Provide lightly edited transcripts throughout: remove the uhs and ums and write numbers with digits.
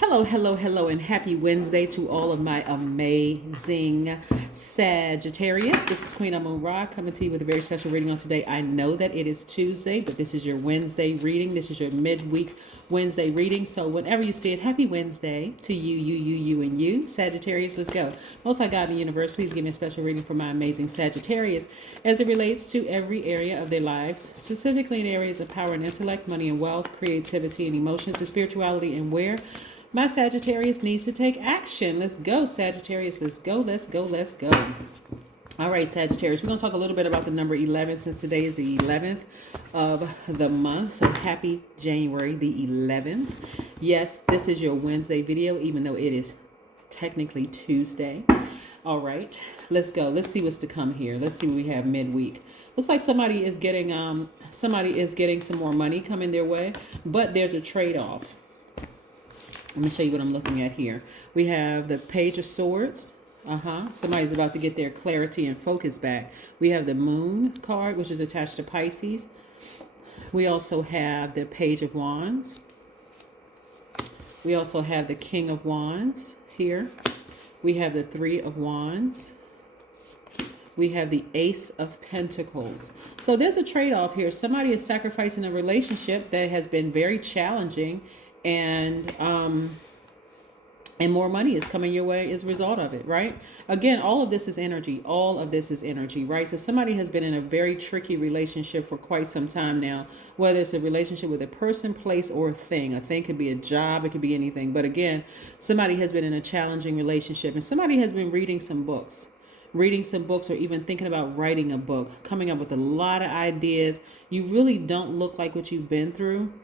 Hello, hello, hello, and happy Wednesday to all of my amazing Sagittarius. This is Queen Amun Ra coming to you with a very special reading on today. I know that it is Tuesday, but this is your Wednesday reading. This is your midweek Wednesday reading. So whenever you see it, happy Wednesday to you, and you. Sagittarius, let's go. Most High God in the universe, please give me a special reading for my amazing Sagittarius as it relates to every area of their lives, specifically in areas of power and intellect, money and wealth, creativity and emotions, and spirituality, and where my Sagittarius needs to take action. Let's go, Sagittarius. Let's go, let's go, let's go. All right, Sagittarius, we're going to talk a little bit about the number 11 since today is the 11th of the month. So happy January the 11th. Yes, this is your Wednesday video, even though it is technically Tuesday. All right, let's go. Let's see what's to come here. Let's see what we have midweek. Looks like somebody is getting some more money coming their way, but there's a trade-off. Let me show you what I'm looking at here. We have the Page of Swords. Somebody's about to get their clarity and focus back. We have the Moon card, which is attached to Pisces. We also have the Page of Wands. We also have the King of Wands here. We have the Three of Wands. We have the Ace of Pentacles. So there's a trade-off here. Somebody is sacrificing a relationship that has been very challenging, and more money is coming your way as a result of it, right? Again, all of this is energy. All of this is energy, right? So somebody has been in a very tricky relationship for quite some time now, whether it's a relationship with a person, place, or a thing. A thing could be a job. It could be anything. But again, somebody has been in a challenging relationship, and somebody has been reading some books, or even thinking about writing a book, coming up with a lot of ideas. You really don't look like what you've been through,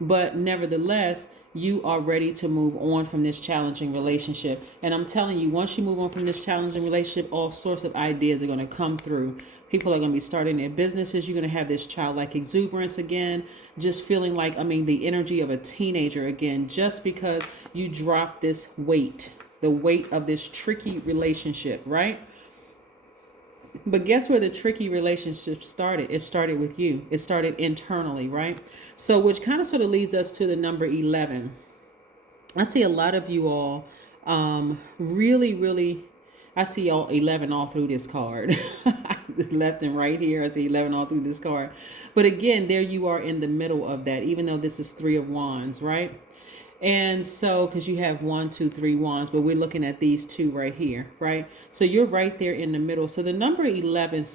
but nevertheless, you are ready to move on from this challenging relationship. And I'm telling you, once you move on from this challenging relationship, all sorts of ideas are going to come through. People are going to be starting their businesses. You're going to have this childlike exuberance again, just feeling like, the energy of a teenager again, just because you dropped this weight, the weight of this tricky relationship, right? But guess where the tricky relationship started? It started with you. It started internally, right? So which kind of sort of leads us to the number 11. I see a lot of you all really, I see all 11 all through this card. Left and right here, I see 11 all through this card. But again, there you are in the middle of that, even though this is Three of Wands, right? And so, because you have 1, 2, 3 wands, but we're looking at these two right here, right? So you're right there in the middle. So the number 11,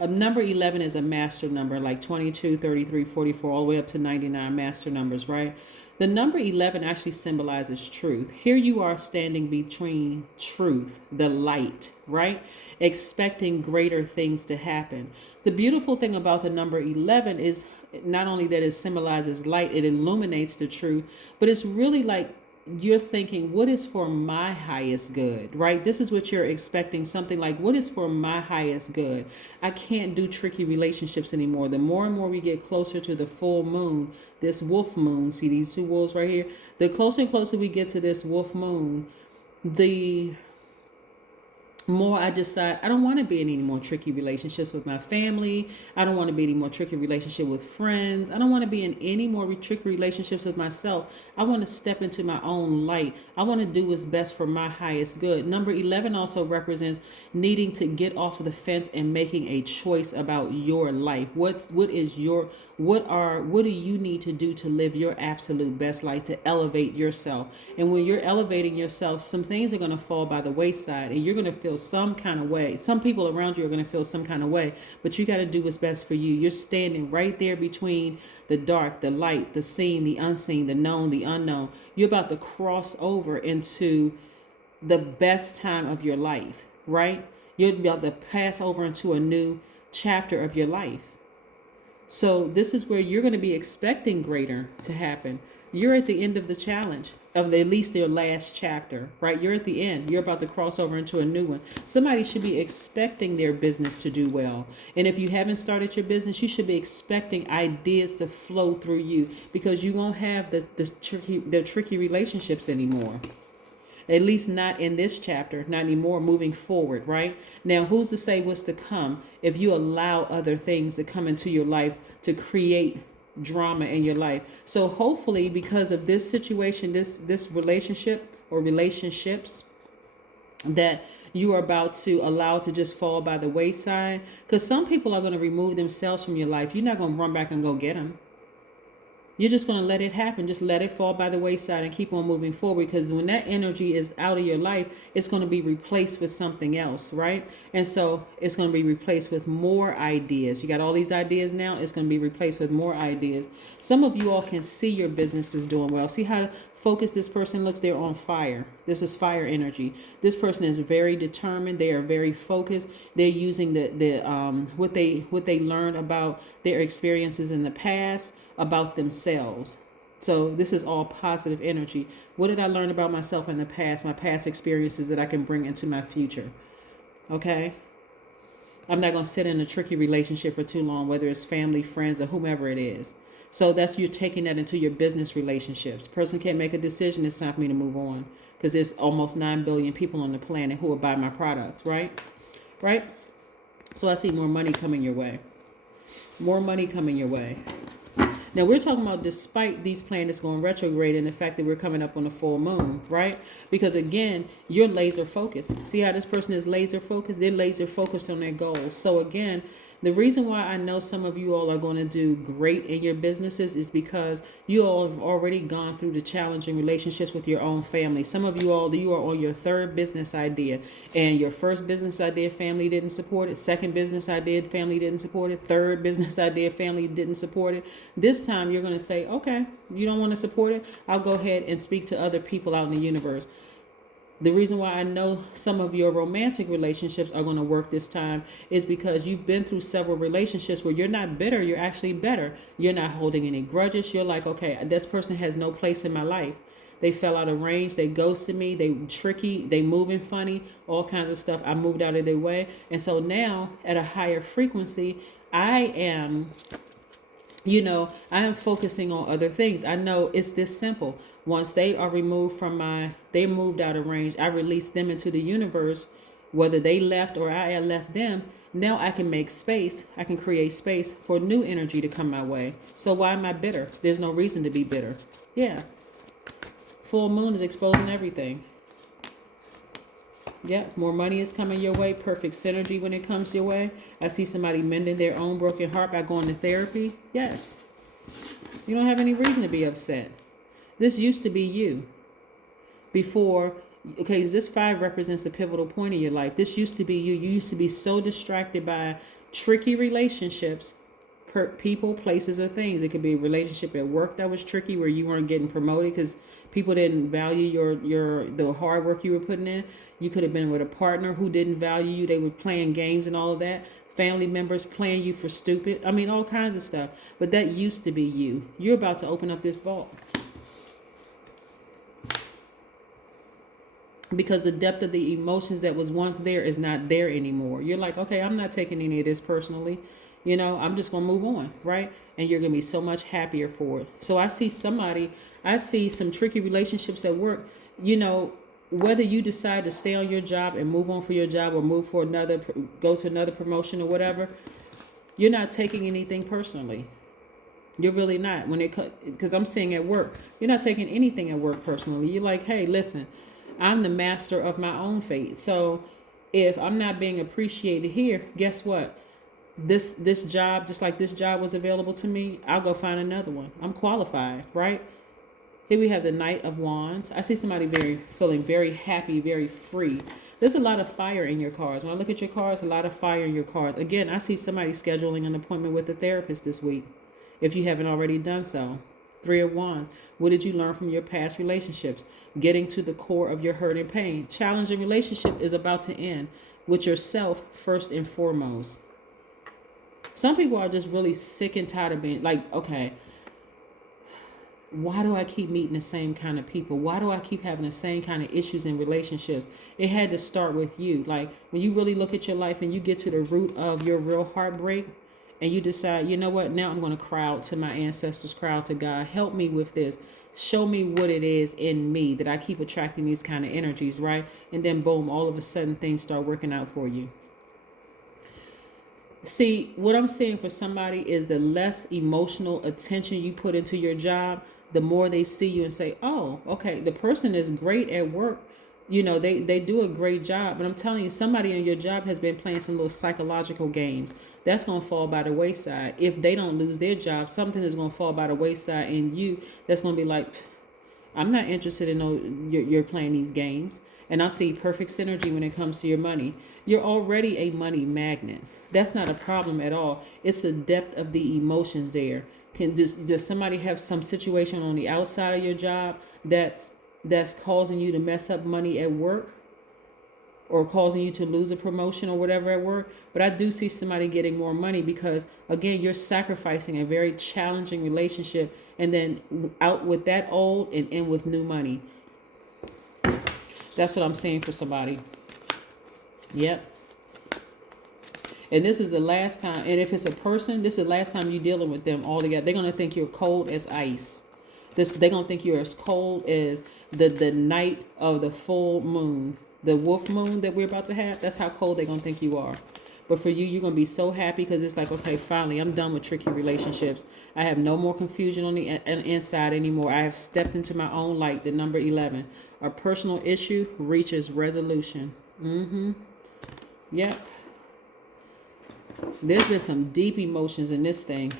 number 11 is a master number, like 22, 33, 44, all the way up to 99 master numbers, right? The number 11 actually symbolizes truth. Here you are standing between truth, the light, right? Expecting greater things to happen. The beautiful thing about the number 11 is not only that it symbolizes light, it illuminates the truth, but it's really like you're thinking, what is for my highest good, right? This is what you're expecting, something like, what is for my highest good? I can't do tricky relationships anymore. The more and more we get closer to the full moon, this wolf moon, see these two wolves right here? The closer and closer we get to this wolf moon, the more I decide I don't want to be in any more tricky relationships with my family. I don't want to be in any more tricky relationship with friends. I don't want to be in any more tricky relationships with myself. I want to step into my own light. I want to do what's best for my highest good. Number 11 also represents needing to get off of the fence and making a choice about your life. What do you need to do to live your absolute best life, to elevate yourself? And when you're elevating yourself, some things are going to fall by the wayside, and you're going to feel some kind of way. Some people around you are going to feel some kind of way, but you got to do what's best for you. You're standing right there between the dark, the light, the seen, the unseen, the known, the unknown. You're about to cross over into the best time of your life, right? You're about to pass over into a new chapter of your life. So this is where you're going to be expecting greater to happen. You're at the end of the challenge, of at least their last chapter, right? You're at the end. You're about to cross over into a new one. Somebody should be expecting their business to do well. And if you haven't started your business, you should be expecting ideas to flow through you, because you won't have the tricky relationships anymore. At least not in this chapter, not anymore, moving forward, right? Now, who's to say what's to come if you allow other things to come into your life to create drama in your life. So hopefully, because of this situation, this relationship or relationships that you are about to allow to just fall by the wayside, because some people are going to remove themselves from your life. You're not going to run back and go get them. You're just going to let it happen. Just let it fall by the wayside and keep on moving forward, because when that energy is out of your life, it's going to be replaced with something else, right? And so it's going to be replaced with more ideas. You got all these ideas now. It's going to be replaced with more ideas. Some of you all can see your businesses doing well. See how focused this person looks? They're on fire. This is fire energy. This person is very determined. They are very focused. They're using what they learned about their experiences in the past, about themselves. So this is all positive energy. What did I learn about myself in the past, my past experiences that I can bring into my future? Okay. I'm not going to sit in a tricky relationship for too long, whether it's family, friends, or whomever it is. So that's, you're taking that into your business relationships. Person can't make a decision. It's time for me to move on, because there's almost 9 billion people on the planet who will buy my products, right? Right? So I see more money coming your way. More money coming your way. Now, we're talking about despite these planets going retrograde and the fact that we're coming up on a full moon, right? Because, again, you're laser focused. See how this person is laser focused? They're laser focused on their goals. So, again, the reason why I know some of you all are going to do great in your businesses is because you all have already gone through the challenging relationships with your own family. Some of you all, you are on your third business idea, and your first business idea, family didn't support it. Second business idea, family didn't support it. Third business idea, family didn't support it. This time you're going to say, okay, you don't want to support it? I'll go ahead and speak to other people out in the universe. The reason why I know some of your romantic relationships are going to work this time is because you've been through several relationships where you're not bitter, you're actually better. You're not holding any grudges. You're like, okay, this person has no place in my life. They fell out of range. They ghosted me. They tricky. They moving funny. All kinds of stuff. I moved out of their way. And so now at a higher frequency, I am focusing on other things. I know it's this simple. Once they are removed from they moved out of range, I release them into the universe, whether they left or I left them. Now I can make space. I can create space for new energy to come my way. So why am I bitter? There's no reason to be bitter. Yeah. Full moon is exposing everything. Yeah, more money is coming your way. Perfect synergy when it comes your way. I see somebody mending their own broken heart by going to therapy. Yes. You don't have any reason to be upset. This used to be you. Before, okay, this 5 represents a pivotal point in your life. This used to be you. You used to be so distracted by tricky relationships, people, places, or things. It could be a relationship at work that was tricky, where you weren't getting promoted because people didn't value the hard work you were putting in. You could have been with a partner who didn't value you. They were playing games and all of that. Family members playing you for stupid. I mean, all kinds of stuff. But that used to be you. You're about to open up this vault. Because the depth of the emotions that was once there is not there anymore. You're like, okay, I'm not taking any of this personally. I'm just going to move on, right? And you're going to be so much happier for it. So I see some tricky relationships at work. Whether you decide to stay on your job and move on for your job, or go to another promotion or whatever, you're not taking anything personally. You're really not. Because I'm seeing at work, you're not taking anything at work personally. You're like, hey, listen, I'm the master of my own fate. So if I'm not being appreciated here, guess what? This job, just like this job was available to me, I'll go find another one. I'm qualified, right? Here we have the Knight of Wands. I see somebody feeling very happy, very free. There's a lot of fire in your cards. When I look at your cards, a lot of fire in your cards. Again, I see somebody scheduling an appointment with a therapist this week, if you haven't already done so. 3 of Wands. What did you learn from your past relationships? Getting to the core of your hurt and pain. Challenging relationship is about to end with yourself first and foremost. Some people are just really sick and tired of being like, okay, why do I keep meeting the same kind of people? Why do I keep having the same kind of issues in relationships? It had to start with you. Like, when you really look at your life and you get to the root of your real heartbreak, and you decide, you know what, now I'm going to cry out to my ancestors, cry out to God. Help me with this. Show me what it is in me that I keep attracting these kind of energies, right? And then boom, all of a sudden things start working out for you. See, what I'm saying for somebody is the less emotional attention you put into your job, the more they see you and say, oh, okay, the person is great at work. You know, they do a great job. But I'm telling you, somebody on your job has been playing some little psychological games. That's going to fall by the wayside. If they don't lose their job, something is going to fall by the wayside in you that's going to be like, I'm not interested in no, you're playing these games. And I see perfect synergy when it comes to your money. You're already a money magnet. That's not a problem at all. It's the depth of the emotions there. Does somebody have some situation on the outside of your job that's causing you to mess up money at work, or causing you to lose a promotion or whatever at work? But I do see somebody getting more money because, again, you're sacrificing a very challenging relationship and then out with that old and in with new money. That's what I'm seeing for somebody. Yep. And this is the last time. And if it's a person, this is the last time you're dealing with them all together. They're going to think you're cold as ice. They're going to think you're as cold as the night of the full moon. The wolf moon that we're about to have. That's how cold they're going to think you are. But for you, you're going to be so happy because it's like, okay, finally, I'm done with tricky relationships. I have no more confusion on the inside anymore. I have stepped into my own light, the number 11. A personal issue reaches resolution. Yep. There's been some deep emotions in this thing.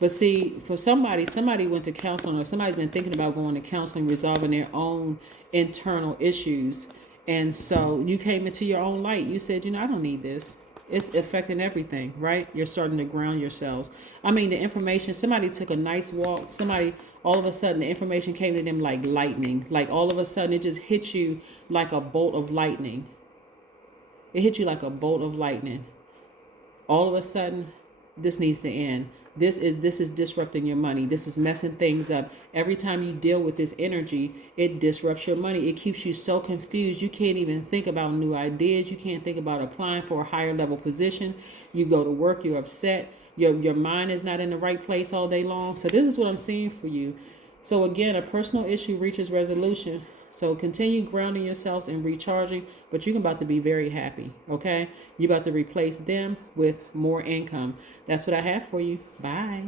But see, for somebody went to counseling, or somebody's been thinking about going to counseling, resolving their own internal issues. And so you came into your own light. You said, I don't need this. It's affecting everything, right? You're starting to ground yourselves. I mean, the information, somebody took a nice walk. All of a sudden, the information came to them like lightning. Like all of a sudden, it just hit you like a bolt of lightning. It hit you like a bolt of lightning. All of a sudden, this needs to end. This is disrupting your money. This is messing things up. Every time you deal with this energy, it disrupts your money. It keeps you so confused. You can't even think about new ideas. You can't think about applying for a higher level position. You go to work, you're upset. Your mind is not in the right place all day long. So this is what I'm seeing for you. So again, a personal issue reaches resolution. So continue grounding yourselves and recharging, but you're about to be very happy, okay? You're about to replace them with more income. That's what I have for you. Bye.